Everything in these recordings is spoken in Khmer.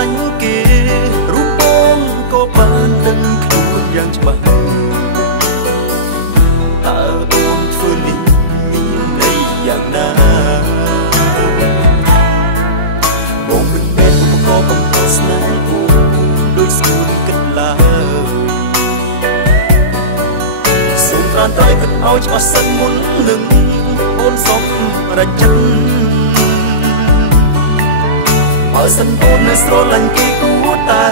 លាញ់គេរូបបងក៏បានដឹងខ្លួនយ៉ាងច្បាស់តើអូនធ្វើនេះមានន័យយ៉ាងណាបងមិនមែនឧបករណ៍បំពេញស្នេហ៍អូនដូចស្គូនគិតឡើយសូមត្រានត្រៃគិតឲ្យច្បាស់សិនមុននឹងអូនសុំរចិត្តបើសិនអូននៅស្រឡាញ់គេគួរតែ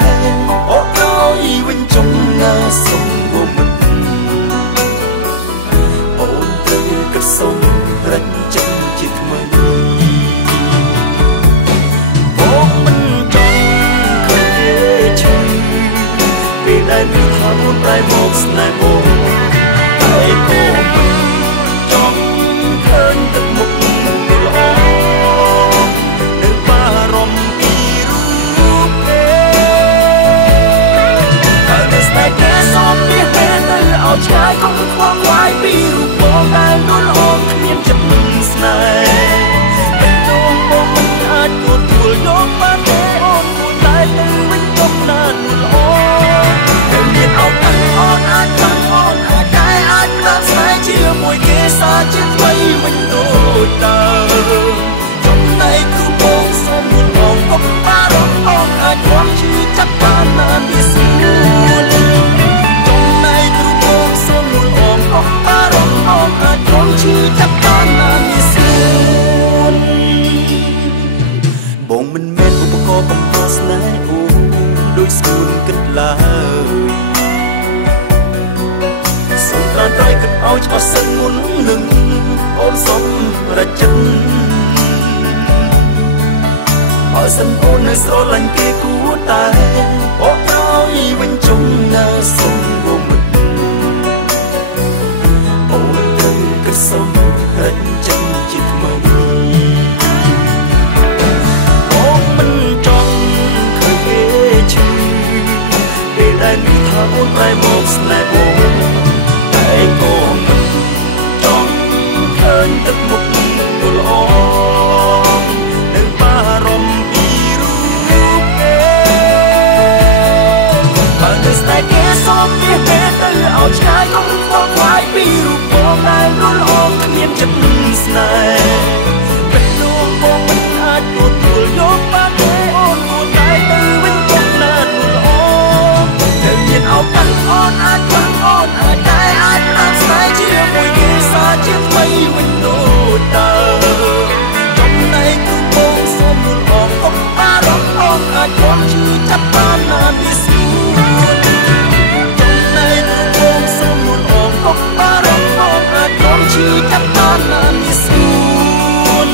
អត់ឲ្យវិញចុងណាសុំបុមិនអូនត្រូវគិតសុំរចិត្តជាថ្មីបងមិនចង់ឃើញគេឈឺពេលដែលមានថាអូនប្រែមកស្នេហ៍បងតែក៏មិនចង់ឃើញទឹកមុខល្អនៅបារម្ភពីរូបគេតែនៅស្នេហ៍គេសូមនេះពេលទៅឲ្យឆ្ងាយកុំខ្វល់ខ្វាយពីរូបបងដែលនោះល្អគ្មានចិត្តស្នេហ៍ពេលនោះបងមិនអាចទទួលយកបានទេអូនគួរតែទៅវិញទុកណានល្អតែមានឱកាសអូនអាចបានអូនអាចតែអាចបានស្នេហ៍ជាមួយគេសាជាថ្មីវិញដូចតើចំណែកគឺបងសូមមួយបងកុំបារម្ភអូនអាចរំឈឺចាប់បានណានវាស្រួលចំណែកគឺបងសូមមួយបងកុំបារម្ភអូនអាចរំឈឺចាប់បានណានវាស្រួលបងមិនមែនឧបករណ៍បំផាស្នេហ៍អូនដូចស្គូនគិតឡើយសូមត្រានត្រៃគិតឲ្យច្បាស់សិនមុននឹងអូនសុំរចិត្តបើសិនអូននៅស្រឡាញ់គេគួរតែអត់ឲ្យវិញជុំណាសុំបុមិនអូនត្រូវគិតសុំរចិត្តជាថ្មីបងមិនចង់ឃើញគេឈឺពេលដែលមានថាអូនប្រែមកស្នេហ៍បងតែក៏មិនចង់ឃើញទឹកមុខល្អនៅបារម្ភពីរូបគេបើនៅស្នេហ៍គេសូមនេះពេលទៅឲ្យឆ្ងាយកុំខ្វល់ខ្វាយពីរូបបងដែលនោះល្អគ្មានចិត្តស្នេហ៍ពេលនោះបងមិនអាចទទួលយកបានទេអូនគួរតែទៅវិញទុកណានល្អតែមានឱកាសអូនអាចបានអូនអាចតែអាចបានស្នេហ៍ជាមួយគេសាជាថ្មីវិញដូចតើចំណែកគឺបងសូមនួនអងកុំបារម្ភអូនអាចរំឈឺចាប់បានណានវាស្រួលចំណែកគឺបងសូមនួនអងកុំបារម្ភអូនអាចរំឈឺចាប់បានណានវាស្រួល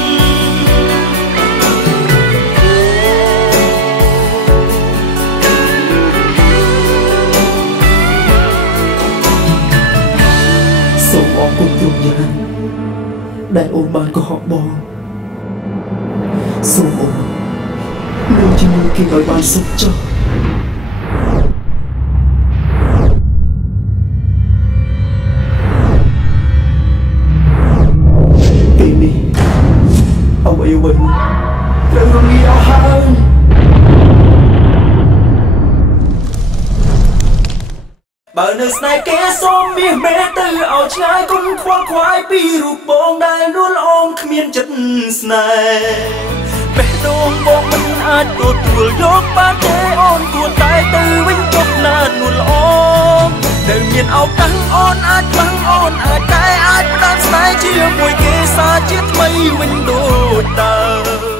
សូមអរគុណគ្រប់យ៉ាងដែលអូនបានកុហកបងសូមអូននៅជាមួយគេឲ្យបានសុខចុះពេលនេះអ្វីវិញត្រូវរលាអស់ហើយបើនៅស្នេហ៍គេសូមមាសមេទៅឲ្យឆ្ងាយគុំខ្វល់ខ្វាយពីរូបបងដែលនួនល្អគ្មានចិត្តស្នេហ៍បេះដូងបងមិនអាចទទួលយកបានទេអូនគួរតែទៅវិញទុកណានួនល្អដែលមានឱកាសអូនអាចបាំងអូនអាចតែអាចផ្ដាំស្នេហ៍ជាមួយគេសាជាថ្មីវិញដូចតើ